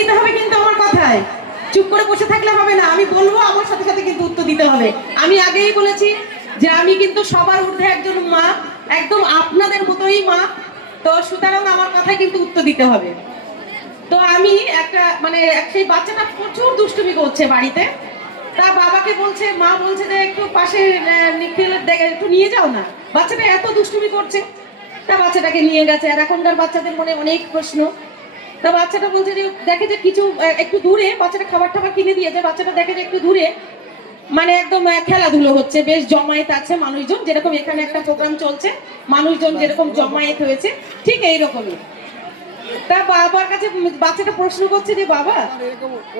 দিতে হবে কিন্তু আমার কথায়, চুপ করে বসে থাকলে হবে না, আমি বলবো আমার সাথে সাথে কিন্তু উত্তর দিতে হবে। আমি আগেই বলেছি যে আমি কিন্তু সবার ঊর্ধ্বে একজন মা, একদম আপনাদের মতোই মা, তো সুতরাং আমার কথায় কিন্তু উত্তর দিতে হবে। তো আমি একটা মানে সেই বাচ্চাটা প্রচুর দুষ্টুমি করছে বাড়িতে, তা বাবাকে বলছে, মা বলছে যে একটু পাশে নিখিলের দেখে একটু নিয়ে যাও না, বাচ্চাটা এত দুষ্টুমি করছে। তা বাচ্চাটাকে নিয়ে গেছে, আর এখনকার বাচ্চাদের মনে অনেক প্রশ্ন। তা বাচ্চাটা বলছে যে দেখে যে কিছু একটু দূরে, বাচ্চাটা খাবার টাবার কিনে দিয়েছে, বাচ্চাটা দেখে যে একটু দূরে মানে একদম খেলাধুলো হচ্ছে, বেশ জমায়েত আছে মানুষজন, যেরকম এখানে একটা প্রোগ্রাম চলছে মানুষজন যেরকম জমায়েত হয়েছে ঠিক এইরকমই। তা বাবার কাছে বাচ্চাটা প্রশ্ন করছে যে বাবা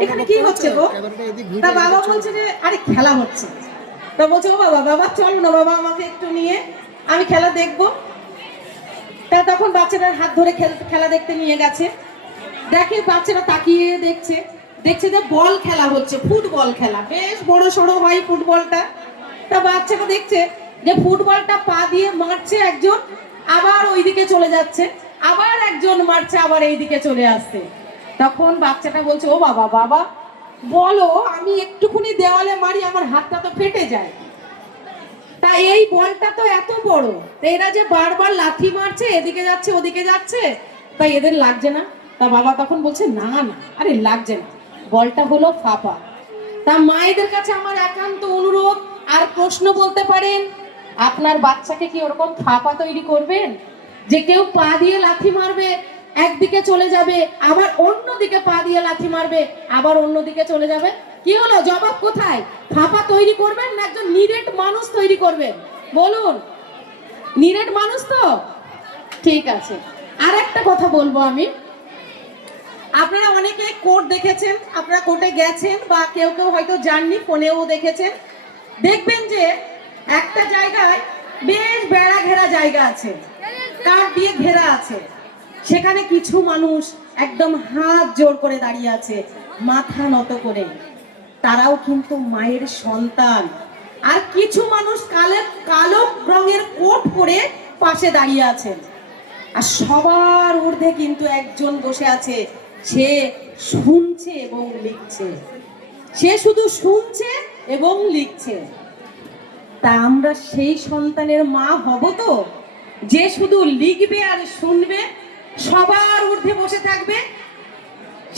এখানে কি হচ্ছে গো? তা বাবা বলছে যে আরে খেলা হচ্ছে। তা বলছে ও বাবা, বাবা চলো না বাবা আমাকে একটু নিয়ে, আমি খেলা দেখবো। তা তখন বাচ্চাটার হাত ধরে খেলা দেখতে নিয়ে গেছে। দেখে বাচ্চারা তাকিয়ে দেখছে, দেখছে যে বল খেলা হচ্ছে, ফুটবল খেলা, বেশ বড় সড়ো হয় ফুটবলটা। তা বাচ্চাটা দেখছে যে ফুটবলটা পা দিয়ে মারছে একজন, আবার ওইদিকে চলে যাচ্ছে, আবার একজন মারছে, আবার এইদিকে চলে আসছে। তখন বাচ্চাটা বলছে ও বাবা, বাবা বলো আমি একটুখানি দেওয়ালে মারি আমার হাতটা তো ফেটে যায়, তা এই বলটা তো এত বড়, এরা যে বারবার লাথি মারছে, এদিকে যাচ্ছে ওদিকে যাচ্ছে, তাই এদের লাগছে না? তা বাবা তখন বলছে না না, আরে লাগছে না, বলটা হলো ফাঁপা। তা মায়েদের কাছে আমার একান্ত অনুরোধ আর প্রশ্ন বলতে পারেন, আপনার বাচ্চাকে কি ওরকম ফাঁপা তৈরি করবেন যে কেউ পা দিয়ে লাথি মারবে একদিকে চলে যাবে, আবার অন্যদিকে পা দিয়ে লাথি মারবে আবার অন্যদিকে চলে যাবে? কি হলো, জবাব কোথায়? ফাঁপা তৈরি করবেন না একজন নিরেট মানুষ তৈরি করবেন? বলুন, নিরেট মানুষ তো? ঠিক আছে, আর একটা কথা বলবো আমি, আপনারা অনেকে কোর্ট দেখেছেন, আপনারা কোর্টে গেছেন বা কেউ কেউ হয়তো যাননি, ফোনেও দেখেছেন। দেখবেন যে একটা জায়গায় বেশ বেড়া ঘেরা জায়গা আছে, কাঠ দিয়ে ঘেরা আছে, সেখানে কিছু মানুষ একদম হাত জোড় করে দাঁড়িয়ে আছে, মাথা নত করে, তারাও কিন্তু মায়ের সন্তান। আর কিছু মানুষ কালো রঙের কোট পরে পাশে দাঁড়িয়ে আছেন, আর সবার ঊর্ধ্বে কিন্তু একজন বসে আছে, সে শুনছে এবং লিখছে, সে শুধু শুনছে এবং লিখছে। তা আমরা সেই সন্তানের মা হব তো, যে শুধু লিখবে আর শুনবে, সবার ঊর্ধ্বে বসে থাকবে?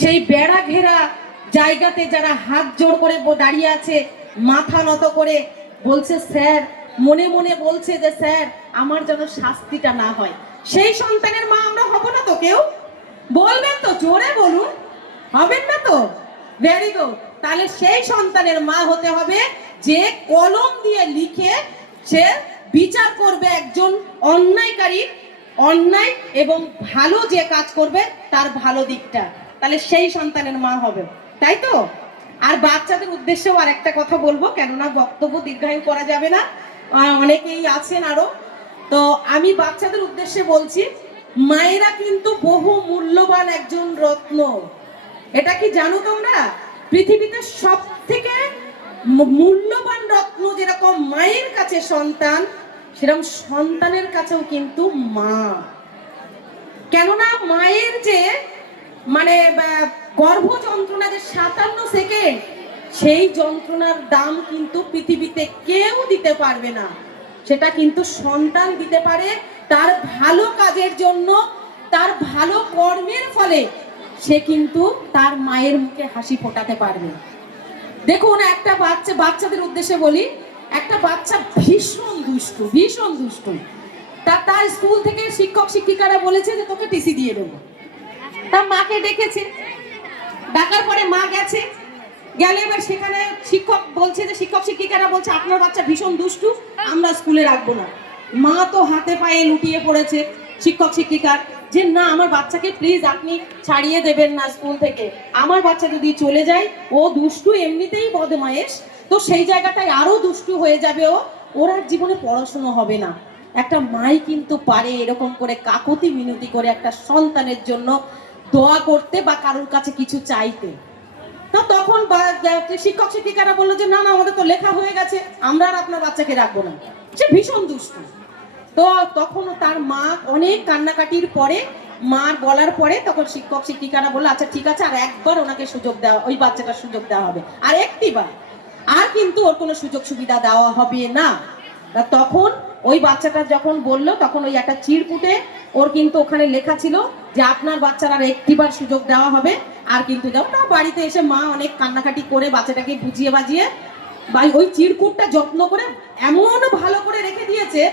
সেই বেড়া ঘেরা জায়গাতে যারা হাত জোড় করে দাঁড়িয়ে আছে, মাথা নত করে বলছে স্যার, মনে মনে বলছে যে স্যার আমার যেন শাস্তিটা না হয়, সেই সন্তানের মা আমরা হব না তো? কেউ বলবেন তো, জোরে বলুন, হবেন না তো? ভেরি গুড, তাহলে সেই সন্তানের মা হতে হবে যে কলম দিয়ে লিখে সে বিচার করবে একজন অন্যায়কারী, অন্যায় এবং ভালো যে কাজ করবে তার ভালো দিকটা, তাহলে সেই সন্তানের মা হবে, তাই তো? আর বাচ্চাদের উদ্দেশ্যেও আর একটা কথা বলবো, কেননা বক্তব্য দীর্ঘায়ু করা যাবে না, অনেকেই আছেন আরো, তো আমি বাচ্চাদের উদ্দেশ্যে বলছি, মায়েরা কিন্তু বহু মূল্যবান একজন রত্ন। এটা কি জানো তোমরা? পৃথিবীতে সব থেকে মূল্যবান রত্ন যেরকম মায়ের কাছে সন্তান, সেরকম সন্তানের কাছেও কিন্তু মা। কেননা মায়ের যে মানে গর্ভ যন্ত্রণা যে 57 সেকেন্ড, সেই যন্ত্রণার দাম কিন্তু পৃথিবীতে কেউ দিতে পারবে না, সেটা কিন্তু সন্তান দিতে পারে তার ভালো কাজের জন্য, তার ভালো কর্মের ফলে সে কিন্তু তার মায়ের মুখে হাসি ফোটাতে পারবে। দেখুন, একটা বাচ্চাদের উদ্দেশ্যে বলি, একটা বাচ্চা ভীষণ দুষ্টু, ভীষণ দুষ্টু, তার স্কুল থেকে শিক্ষক শিক্ষিকারা বলেছে যে তোকে টিসি দিয়ে দেবো। তার মাকে ডেকেছে, ডাকার পরে মা গেছে, গেলে এবার সেখানে শিক্ষক বলছে যে শিক্ষক শিক্ষিকারা বলছে আপনার বাচ্চা ভীষণ দুষ্টু, আমরা স্কুলে রাখবো না। মা তো হাতে পায়ে লুটিয়ে পড়েছে শিক্ষক শিক্ষিকার, যে না আমার বাচ্চাকে প্লিজ আপনি ছাড়িয়ে দেবেন না স্কুল থেকে, আমার বাচ্চা যদি চলে যায়, ও দুষ্টু এমনিতেই বদমায়েশ, তো সেই জায়গাটায় আরো দুষ্টু হয়ে যাবে, ওর আর জীবনে পড়াশোনা হবে না। একটা মাই কিন্তু পারে এরকম করে কাকুতি মিনতি করে একটা সন্তানের জন্য দোয়া করতে বা কারোর কাছে কিছু চাইতে। তো তখন শিক্ষক শিক্ষিকারা বললো যে না না আমাদের তো লেখা হয়ে গেছে, আমরা আর আপনার বাচ্চাকে রাখবো না, সে ভীষণ দুষ্টু। তো তখন তার মা অনেক কান্নাকাটির পরে মার বলার পরে তখন শিক্ষক শিক্ষিকারা বললো আচ্ছা ঠিক আছে, আর একবার ওনাকে সুযোগ দেওয়া, ওই বাচ্চাটার সুযোগ দেওয়া হবে, আর একটিবার, আর কিন্তু ওর কোনো সুযোগ সুবিধা দেওয়া হবে না। তখন ওই বাচ্চাটা যখন বলল, তখন ওই একটা চিরকুটে ওর কিন্তু ওখানে লেখা ছিল যে আপনার বাচ্চার আর একটিবার সুযোগ দেওয়া হবে, আর কিন্তু দাও না। বাড়িতে এসে মা অনেক কান্নাকাটি করে বাচ্চাটাকে বুঝিয়ে বাজিয়ে ওই চিরকুটটা যত্ন করে এমন ভালো করে রেখে দিয়েছে।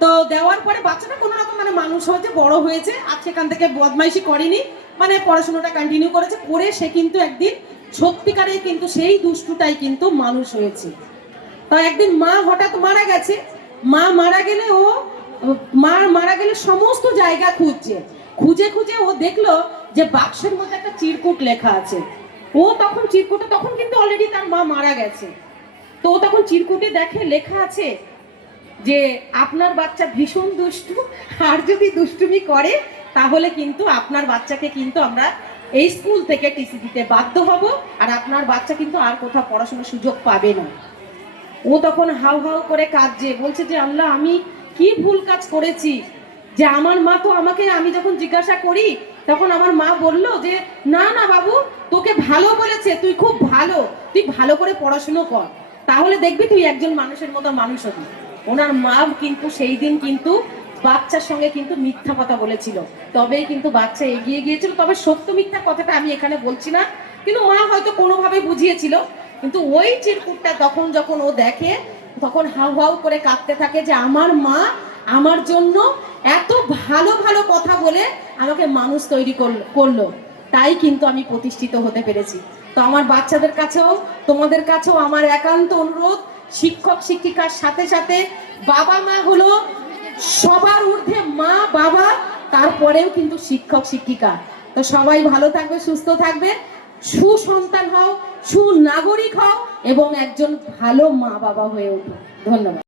তো দেওয়ার পরে বাচ্চাটা কোনো রকম মানে মানুষ হয়েছে, বড় হয়েছে, আর সেখান থেকে বদমাইশি করেনি, মানে পড়াশোনাটা কন্টিনিউ করেছে, করে সে কিন্তু একদিন সত্যিকারে কিন্তু সেই দুষ্টুটাই কিন্তু মানুষ হয়েছে। তা একদিন মা হঠাৎ মারা গেছে, মা মারা গেলে মারা গেলে সমস্ত জায়গা খুঁজছে, খুঁজে খুঁজে ও দেখলো যে বাক্সের মধ্যে একটা চিরকুট লেখা আছে। ও তখন চিরকুটে, তখন কিন্তু অলরেডি তার মা মারা গেছে, তো ও তখন চিরকুটে দেখে লেখা আছে যে আপনার বাচ্চা ভীষণ দুষ্টু, আর যদি দুষ্টুমি করে তাহলে কিন্তু আপনার বাচ্চাকে কিন্তু আমরা এই স্কুল থেকে টিসি দিতে বাধ্য হব, আর আপনার বাচ্চা কিন্তু আর কোথাও পড়াশোনার সুযোগ পাবে না। ও তখন হাউ হাউ করে কাঁদছে, বলছে যে আল্লাহ আমি কি ভুল কাজ করেছি, যে আমার মা তো আমাকে, আমি যখন জিজ্ঞাসা করি তখন আমার মা বলল যে না না বাবু, তোকে ভালো বলেছে, তুই খুব ভালো, তুই ভালো করে পড়াশুনো কর, তাহলে দেখবি তুই একজন মানুষের মতো মানুষ হবি। ওনার মা কিন্তু সেই দিন কিন্তু বাচ্চার সঙ্গে কিন্তু মিথ্যা কথা বলেছিল, তবেই কিন্তু বাচ্চা এগিয়ে গিয়েছিল। তবে সত্য মিথ্যা কথাটা আমি এখানে বলছি না, কিন্তু মা হয়তো কোনোভাবে বুঝিয়েছিল। কিন্তু ওই চিরকুটটা তখন যখন ও দেখে, তখন হাউ হাউ করে কাঁদতে থাকে যে আমার মা আমার জন্য এত ভালো ভালো কথা বলে আমাকে মানুষ তৈরি করলো, তাই কিন্তু আমি প্রতিষ্ঠিত হতে পেরেছি। তো আমার বাচ্চাদের কাছেও, তোমাদের কাছেও আমার একান্ত অনুরোধ, শিক্ষক শিক্ষিকার সাথে সাথে বাবা মা হলো সবার ঊর্ধ্বে, মা বাবা, তারপরেও কিন্তু শিক্ষক শিক্ষিকা। তো সবাই ভালো থাকবে, সুস্থ থাকবে, সুসন্তান হও, সুনাগরিক হও এবং একজন ভালো মা বাবা হয়ে উঠো। ধন্যবাদ।